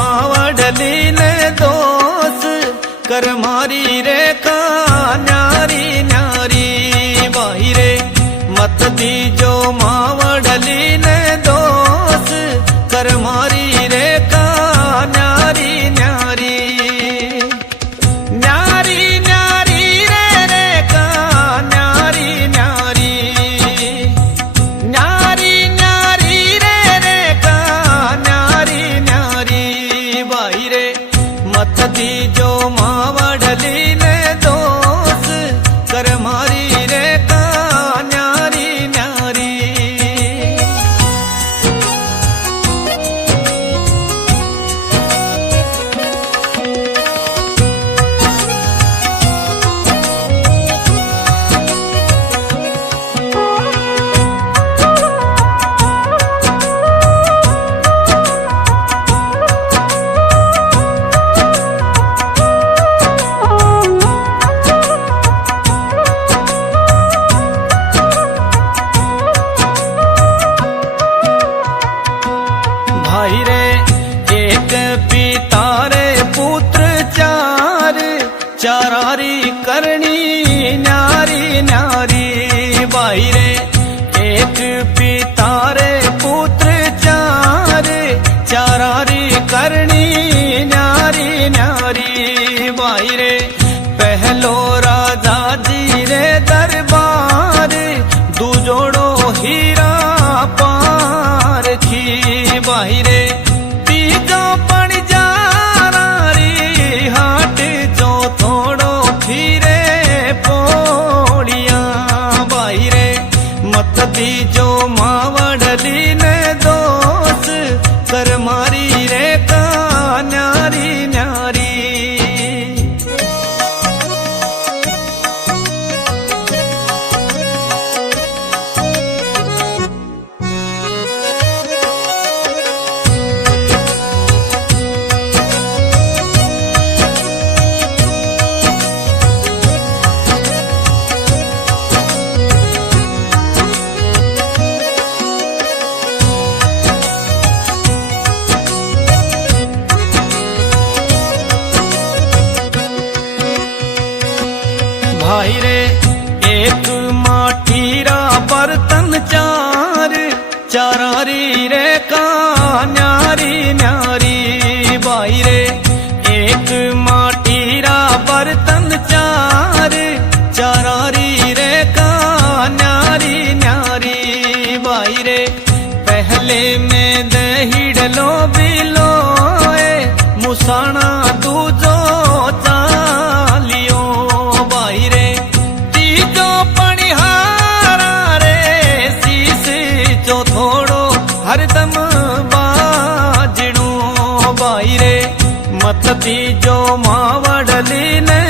मावडली ने दोष कर मारी रे का न्यारी न्यारी भाई रे मत दीजो मावडली ने दोष कर मारी रे का न्यारी न्यारी न्यारी न्यारी रे का न्यारी न्यारी न्यारी न्यारी रे का न्यारी न्यारी भाई रे मत दीजो मावडली ने दोष कर मारी रे का न्यारी न्यारी भाई रे एक पिता रे पुत्र चार चारारी करनी न्यारी न्यारी भाई रे एक पिता रे पुत्र चार चारारी करनी न्यारी न्यारी भाई रे पहलो राजा जी रे दरबार दूजोड़ो हीरा पार थी भाई रे तीजो पण जारारी हाट जो थोड़ो फिरे पोड़िया भाई रे मत दीजो मावडली ने दोष कर मारी रे का न्यारी न्यारी भाई रे एक माटीरा बर्तन चार चारारी रे का न्यारी न्यारी भाई रे एक माटीरा बर्तन चार चारारी रे का न्यारी न्यारी भाई रे पहले में दहीडलो बिलो मुसाना दूजो चालियो भाई रे तीजो पणिहारा रे शीश जो थोड़ो हरदम बाजणो भाई रे मत दीजो मावडली ने